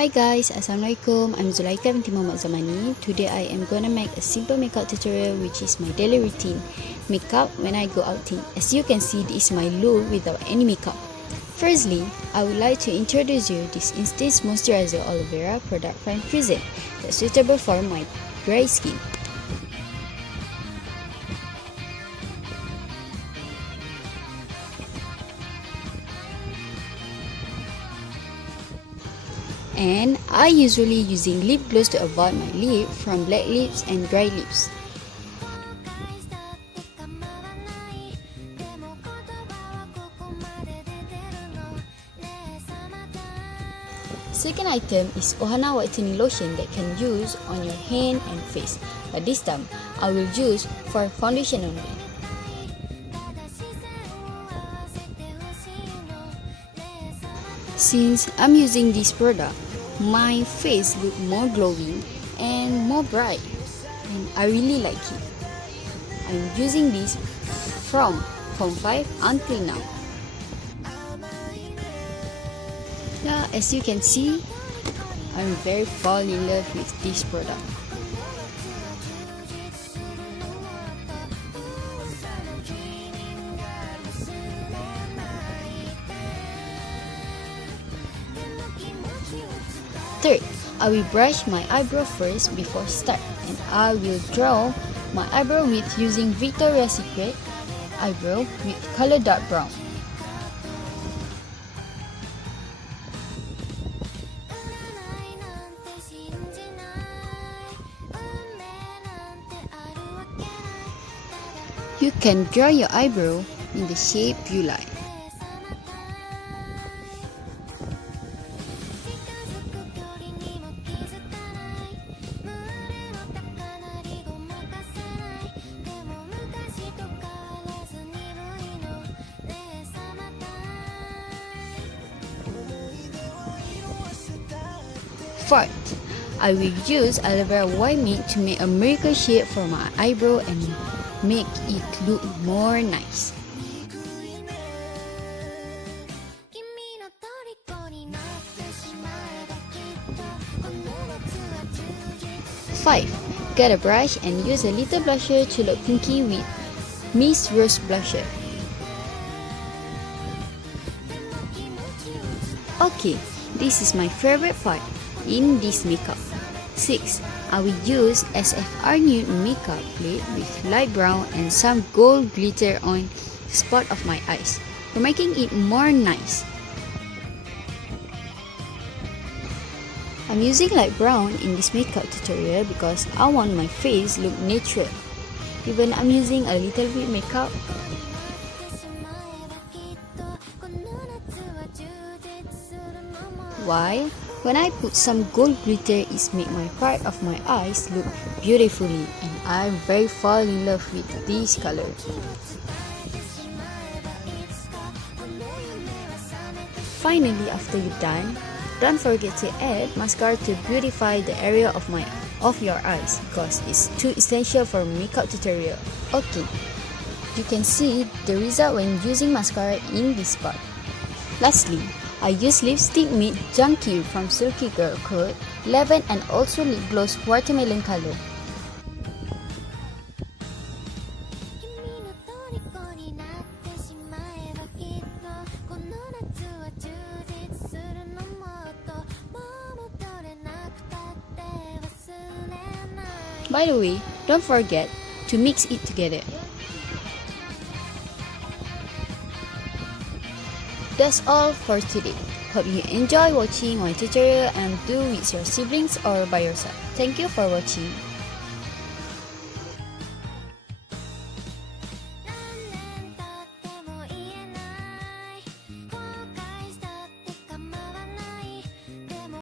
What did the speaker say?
Hi guys, Assalamualaikum. I'm Zulaikha Binti Zamani. Today I am gonna make a simple makeup tutorial which is my daily routine. Makeup when I go outing. As you can see, this is my look without any makeup. Firstly, I would like to introduce you this Instant Moisturizer Aloe Vera product from Present that's suitable for my dry skin. And I usually using lip gloss to avoid my lip from black lips and dry lips. Second item is Ohana whitening lotion that can use on your hand and face, but this time I will use for foundation only. Since I'm using this product, my face look more glowing and more bright, and I really like it. I'm using this from Form 5 until now. Yeah, as you can see, I'm very fall in love with this product. Third, I will brush my eyebrow first before start, and I will draw my eyebrow with using Victoria's Secret eyebrow with color dark brown. You can draw your eyebrow in the shape you like. Fourth, I will use aloe vera white meat to make a miracle shape for my eyebrow and make it look more nice. Five, get a brush and use a little blusher to look pinky with Miss Rose blusher. Okay, this is my favorite part in this makeup. 6. I will use SFR Nude makeup plate with light brown and some gold glitter on the spot of my eyes for making it more nice. I'm using light brown in this makeup tutorial because I want my face look natural. Even I'm using a little bit makeup. Why? When I put some gold glitter, it make my part of my eyes look beautifully, and I'm very fall in love with this color. Finally, after you're done, don't forget to add mascara to beautify the area of your eyes because it's too essential for makeup tutorial. Okay, you can see the result when using mascara in this part. Lastly, I use lipstick Meet Junkie from Silky Girl Code 11 and also lip gloss watermelon color. By the way, don't forget to mix it together. That's all for today. Hope you enjoy watching my tutorial and do with your siblings or by yourself. Thank you for watching.